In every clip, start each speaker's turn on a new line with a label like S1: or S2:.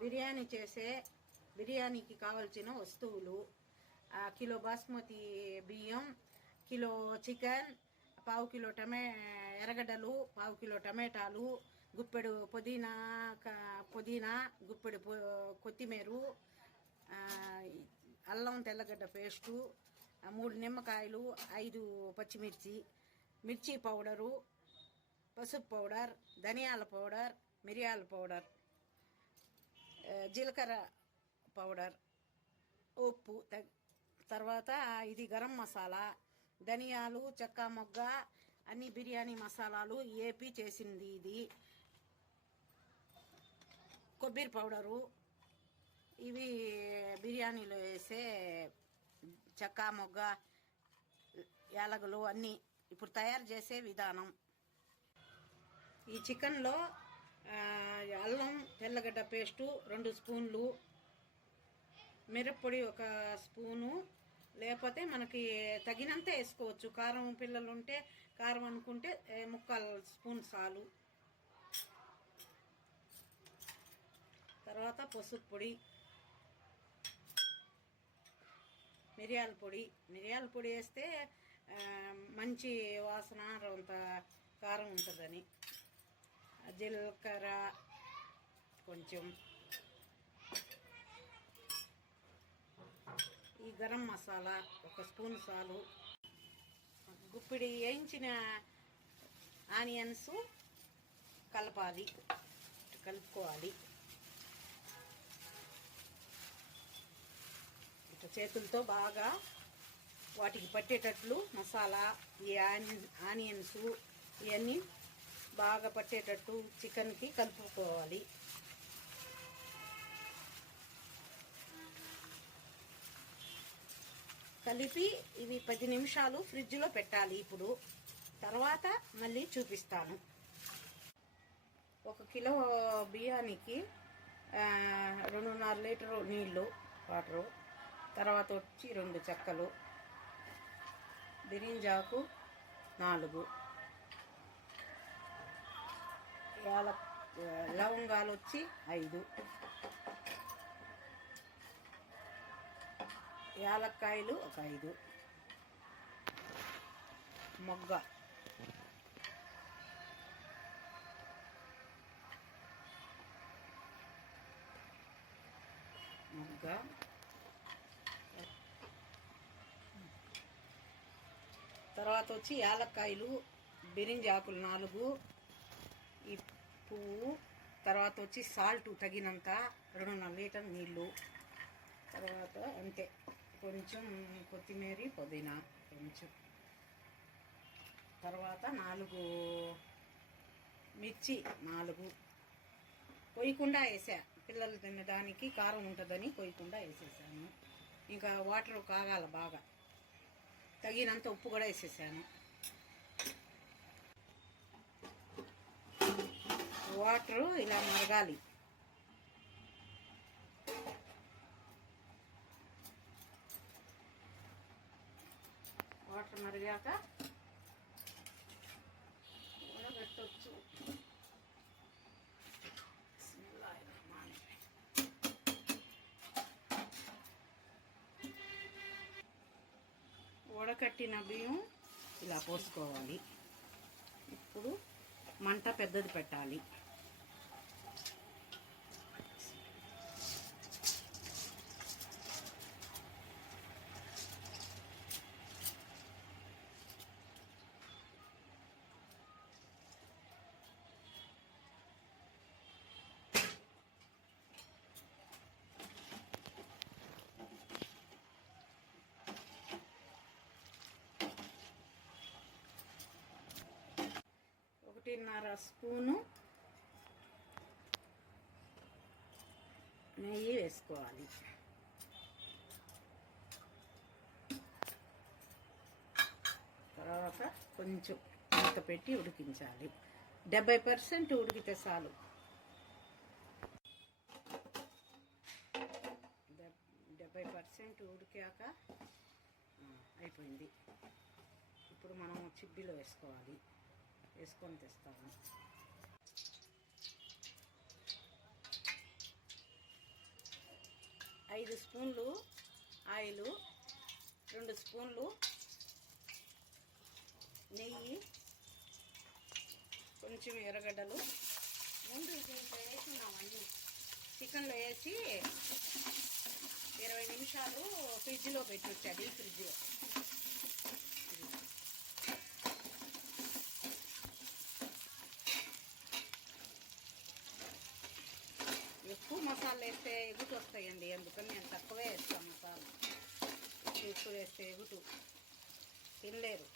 S1: బిర్యానీ చేసే బిర్యానీకి కావలసిన వస్తువులు కిలో బాస్మతి బియ్యం కిలో చికెన్ పావు కిలో టమే ఎర్రగడ్డలు పావు కిలో టమాటాలు గుప్పెడు పుదీనా పుదీనా గుప్పెడు కొత్తిమీరు కొత్తిమీర అల్లం తెల్లగడ్డ పేస్టు మూడు నిమ్మకాయలు ఐదు పచ్చిమిర్చి మిర్చి పౌడరు పసుపు పౌడర్ ధనియాల పౌడర్ మిరియాల పౌడర్. జీలకర్ర పౌడర్ ఉప్పు తర్వాత ఇది గరం మసాలా ధనియాలు చెక్క మొగ్గ అన్ని బిర్యానీ మసాలాలు ఏపి చేసింది ఇది. కొబ్బరి పౌడరు ఇవి బిర్యానీలో వేసే చెక్క మొగ్గ యాలకులు అన్నీ ఇప్పుడు తయారు చేసే విధానం. ఈ చికెన్లో అల్లం తెల్లగడ్డ పేస్టు రెండు స్పూన్లు మిరప్పొడి ఒక స్పూను లేకపోతే మనకి తగినంత వేసుకోవచ్చు. కారం పిల్లలు ఉంటే కారం అనుకుంటే ముక్కాలు స్పూన్ చాలు తర్వాత పసుపు పొడి మిరియాల పొడి. మిరియాల పొడి వేస్తే మంచి వాసన అంత కారం ఉంటుందని. జీలకర్ర కొంచెం. ఈ గరం మసాలా ఒక స్పూన్ సాలు. గుప్పిడి వేయించిన ఆనియన్స్ కలపాలి. కలుపుకోవాలి. ఇట్లా చేతులతో బాగా వాటికి పట్టేటట్లు మసాలా ఈ ఆని ఆనియన్స్ ఇవన్నీ బాగా పట్టేటట్టు చికెన్కి కలుపుకోవాలి. కలిపి ఇవి పది నిమిషాలు ఫ్రిడ్జ్లో పెట్టాలి ఇప్పుడు. తర్వాత మళ్ళీ చూపిస్తాను. ఒక కిలో బియ్యానికి రెండున్నర లీటరు నీళ్ళు వాటరు. తర్వాత వచ్చి రెండు చెక్కలు బిరింజాకు నాలుగు. యాల లవంగాలు వచ్చి ఐదు. యాలక్కాయలు ఒక ఐదు. మొగ్గ. మొగ్గ. తర్వాత వచ్చి యాలక్కాయలు బిరింజి ఆకులు నాలుగు. ఈ పువ్వు తర్వాత వచ్చి సాల్ట్ తగినంత రెండున్నర లీటర్ నీళ్ళు. తర్వాత అంతే. కొంచెం కొత్తిమీర పుదీనా కొంచెం. తర్వాత నాలుగు మిర్చి నాలుగు. కొయ్యకుండా వేసా. పిల్లలు తినడానికి కారం ఉంటుందని కొయ్యకుండా వేసేసాను. ఇంకా వాటర్ కాగాల బాగా. తగినంత ఉప్పు కూడా వేసేసాను. వాటరు ఇలా మరగాలి. వాటర్ మరిగాక కూడా పెట్టవచ్చు ఉడకట్టిన బియ్యం ఇలా పోసుకోవాలి. ఇప్పుడు మంట పెద్దది పెట్టాలి. ఒకటిన్నర స్పూను నెయ్యి వేసుకోవాలి. తర్వాత కొంచెం మూత పెట్టి ఉడికించాలి. డెబ్బై పర్సెంట్ ఉడికితే చాలు. డెబ్- డెబ్బై పర్సెంట్ ఉడికాక అయిపోయింది. ఇప్పుడు మనం చిబ్బిలో వేసుకోవాలి. వేసుకొని తెస్తాను ఐదు స్పూన్లు ఆయిలు రెండు స్పూన్లు నెయ్యి కొంచెం ఎర్రగడ్డలు. ముందు దీంట్లో వేసుకున్నామండి చికెన్లో వేసి ఇరవై నిమిషాలు ఫ్రిడ్జ్లో పెట్టి వచ్చాడు ఈ ఫ్రిడ్జ్లో. ఎక్కువ మసాలా వేస్తే ఎగుటు వస్తాయండి అందుకని నేను తక్కువే వేస్తాను మసాలా ఎక్కువ ఎక్కువ వేస్తే ఎగుటు తినలేరు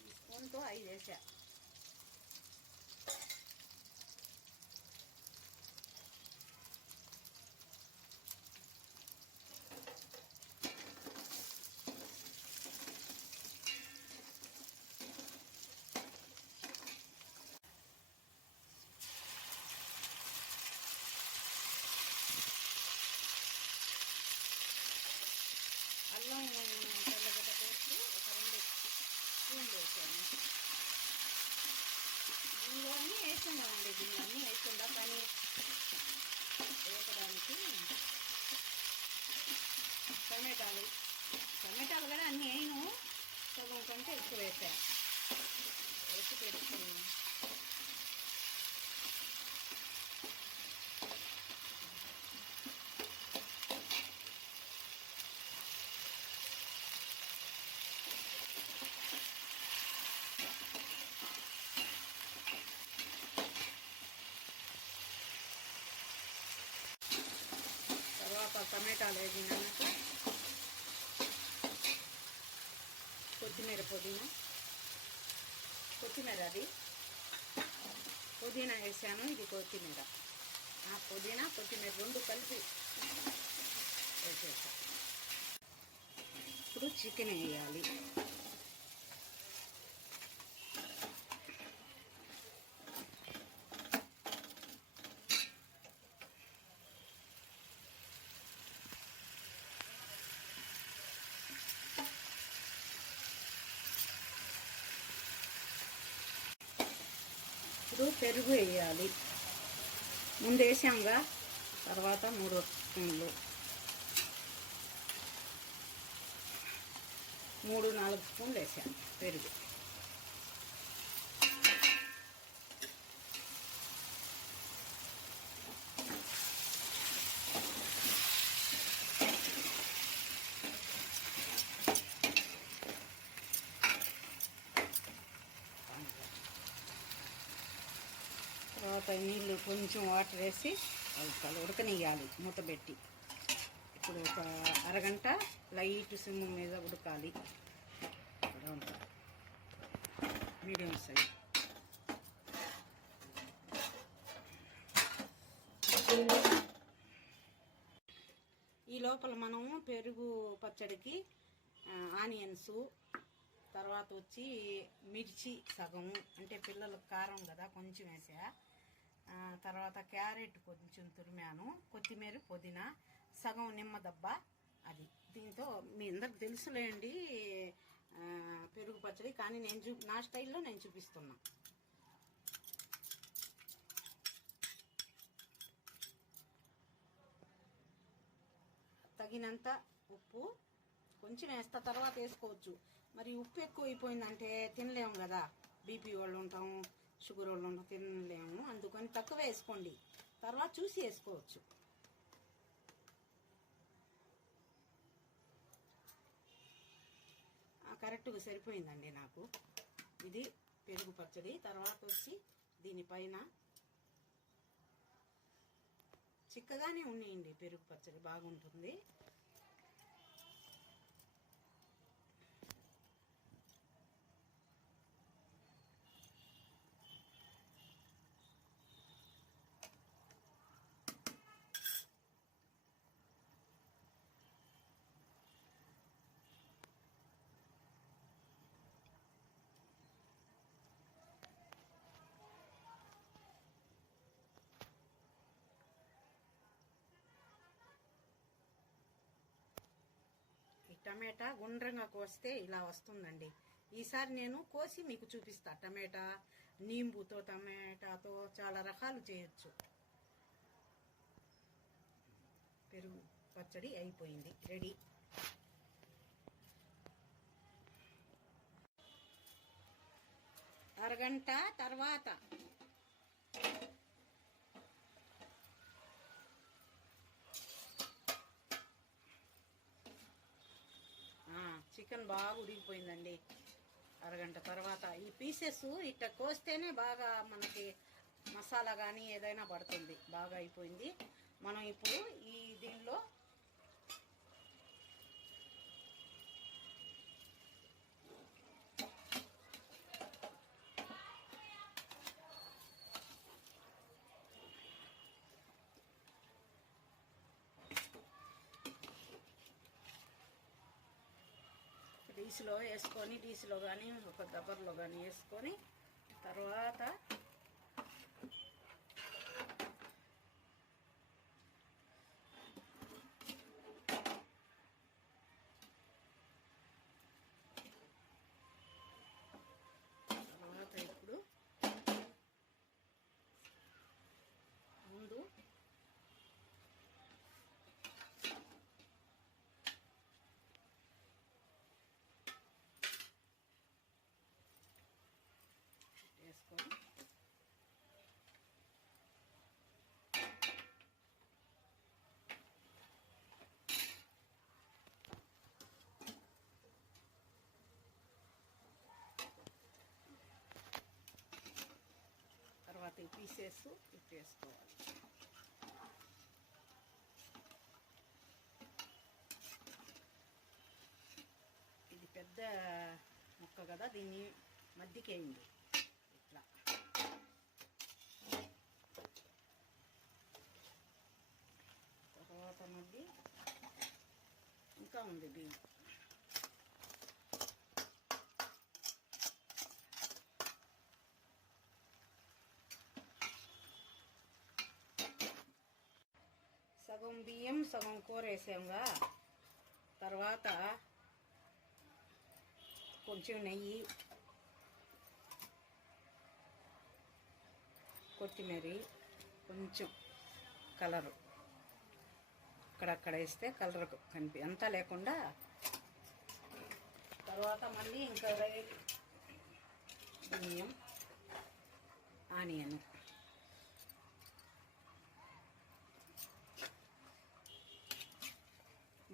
S1: ఈ స్పూన్తో ఐదు వేసా అల్లం తెల్లగడ్డ పేస్ట్ ఒక రెండు స్పూన్లు వేసాను దీనిలో అన్నీ వేసుకున్నామండి దీనిలో అన్నీ వేసుకుందా కానీ వేయడానికి టమాటాలు. టమాటాలు కూడా అన్నీ వేయను సగం కంటే ఎక్కువ వేసాను వేసి పెట్టుకున్నాను తర్వాత టమాటాలు వేగినాక కొత్తిమీర పుదీనా. కొత్తిమీర అది. పుదీనా వేసాను ఇది కొత్తిమీర. ఆ పుదీనా కొత్తిమీర రెండు కలిపి వేసేసాను ఇప్పుడు చికెన్ వేయాలి. ఇప్పుడు పెరుగు వేయాలి. ముందు వేసాముగా తర్వాత మూడు స్పూన్లు. మూడు నాలుగు స్పూన్లు వేసాను పెరుగు. తర్వాత నీళ్ళు కొంచెం వాటర్ వేసి ఉడకనియాలి మూత పెట్టి. ఇప్పుడు ఒక అరగంట లైట్ సిమ్ మీద ఉడకాలి. Medium size. ఈ లోపల మనం పెరుగు పచ్చడికి ఆనియన్స్ తర్వాత వచ్చి మిర్చి సగము అంటే పిల్లలకు కారం కదా కొంచెం వేసా. తర్వాత క్యారెట్ కొంచెం తురిమాను. కొత్తిమీర పుదీనా సగం నిమ్మ దబ్బ అది. దీంతో మీ అందరికి తెలుసులేండి పెరుగు పచ్చడి. కానీ నేను చూ నా స్టైల్లో నేను చూపిస్తున్నా. తగినంత ఉప్పు. కొంచెం వేస్తా తర్వాత వేసుకోవచ్చు. మరి ఉప్పు ఎక్కువ అయిపోయిందంటే తినలేము కదా. బీపీ వాళ్ళు ఉంటాం షుగర్ వాళ్ళు తినలేము. అందుకని తక్కువ వేసుకోండి. తర్వాత చూసి వేసుకోవచ్చు. కరెక్ట్గా సరిపోయిందండి నాకు. ఇది పెరుగు పచ్చడి. తర్వాత వచ్చి దీనిపైన చిక్కగానే ఉన్నాయండి పెరుగు పచ్చడి. బాగుంటుంది. టమాటా గుండ్రంగా కోస్తే ఇలా వస్తుందండి. ఈసారి నేను కోసి మీకు చూపిస్తా. టమాటా నీంబుతో టమాటాతో చాలా రకాలు చేయొచ్చు. పెరుగు పచ్చడి అయిపోయింది. రెడీ. అరగంట తర్వాత ఆ, చికెన్ బాగా ఉడికిపోయిందండి. అరగంట తర్వాత ఈ పీసెస్ ఇట్ట కోస్తేనే బాగా మనకి మసాలా కానీ ఏదైనా పడుతుంది. బాగా అయిపోయింది. మనం ఇప్పుడు ఈ దీనిలో డీస్లో వేసుకొని డీస్లో కానీ ఒక దబ్బర్లో కానీ వేసుకొని తర్వాత తర్వాత ఇప్పుడు ముందు వేసుకొని వాటిని తీసేస్తూ పీసెస్ ఇది పెద్ద ముక్క కదా దీన్ని మధ్యకేయండి. ఇట్లా. తర్వాత మళ్ళీ ఇంకా ఉంది బియ్యం సగం బియ్యం సగం కూర వేసాముగా తర్వాత కొంచెం నెయ్యి కొత్తిమీర కొంచెం కలరు. అక్కడక్కడ వేస్తే కలర్ కనిపి అంతా లేకుండా. తర్వాత మళ్ళీ ఇంకా బియ్యం ఆనియన్.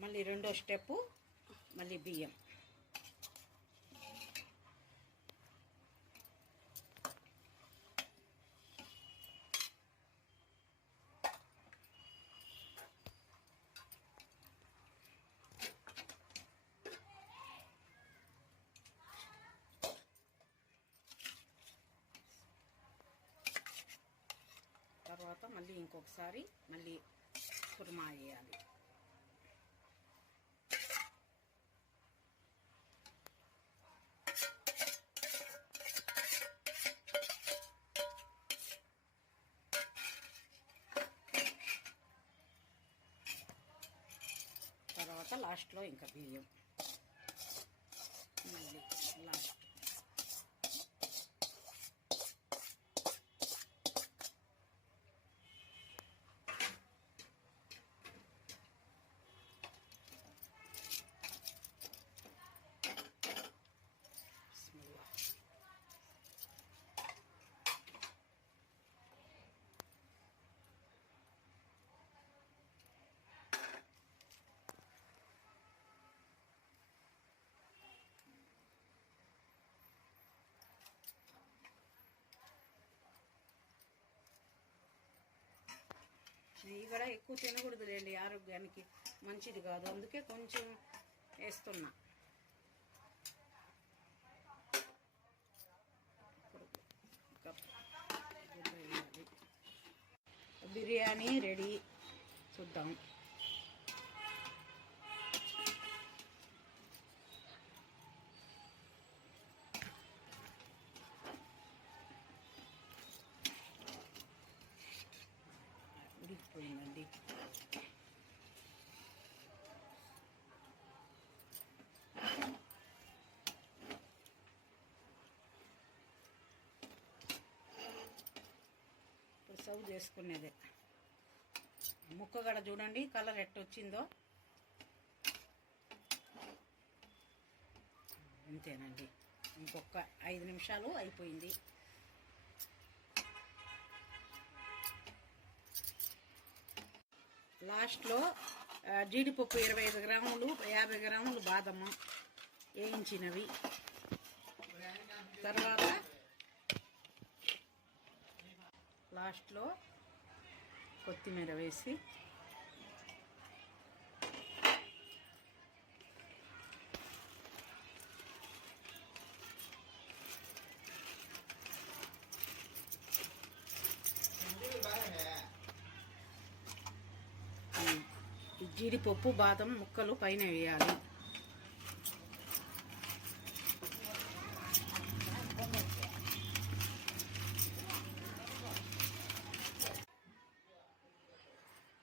S1: మళ్ళీ రెండో స్టెప్పు మళ్ళీ బియ్యం. తర్వాత మళ్ళీ ఇంకొకసారి మళ్ళీ కుర్మా వేయాలి తర్వాత లాస్ట్లో ఇంకా బియ్యం. ఇవి కూడా ఎక్కువ తినకూడదు లేండి ఆరోగ్యానికి మంచిది కాదు. అందుకే కొంచెం వేస్తున్నా. బిర్యానీ రెడీ. చూద్దాం ఉడికిపోయిందండి సర్వ్ చేసుకునేదే. ముక్క కూడా చూడండి కలర్ ఎట్ట వచ్చిందో అంతేనండి ఇంకొక ఐదు నిమిషాలు అయిపోయింది. లాస్ట్లో జీడిపప్పు ఇరవై ఐదు గ్రాములు యాభై గ్రాములు బాదమ్మ వేయించినవి. తర్వాత లాస్ట్లో కొత్తిమీర వేసి జీడిపప్పు బాదం ముక్కలు పైన వేయాలి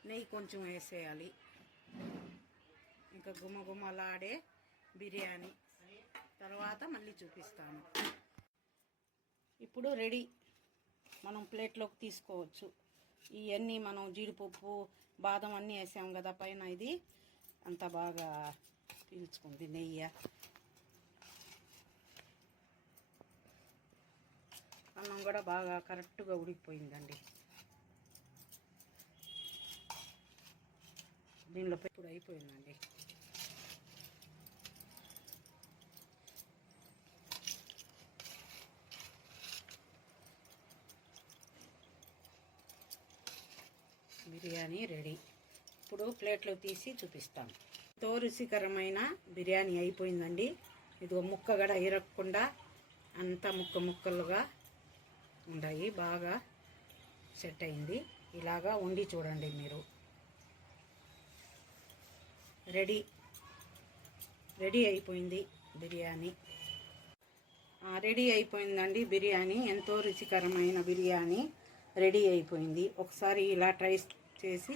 S1: నెయ్యి కొంచెం వేసేయాలి. ఇంకా గుమగుమలాడే బిర్యానీ. తర్వాత మళ్ళీ చూపిస్తాను. ఇప్పుడు రెడీ. మనం ప్లేట్లోకి తీసుకోవచ్చు. ఇవన్నీ మనం జీడిపప్పు బాదం అన్నీ వేసాం కదా పైన ఇది అంత బాగా పీల్చుకుంది నెయ్యి. అన్నం కూడా బాగా కరెక్ట్గా ఉడికిపోయిందండి. దీనిలో ఇప్పుడు అయిపోయిందండి. బిర్యానీ రెడీ. ఇప్పుడు ప్లేట్లో తీసి చూపిస్తాను ఎంతో రుచికరమైన బిర్యానీ అయిపోయిందండి. ఇది ముక్క కూడా ఇరగకుండా అంతా ముక్క ముక్కలుగా ఉన్నాయి బాగా సెట్ అయింది. ఇలాగా వండి చూడండి మీరు. రెడీ. రెడీ అయిపోయింది బిర్యానీ. రెడీ అయిపోయిందండి బిర్యానీ. ఎంతో రుచికరమైన బిర్యానీ. రెడీ అయిపోయింది. ఒకసారి ఇలా ట్రై చేసి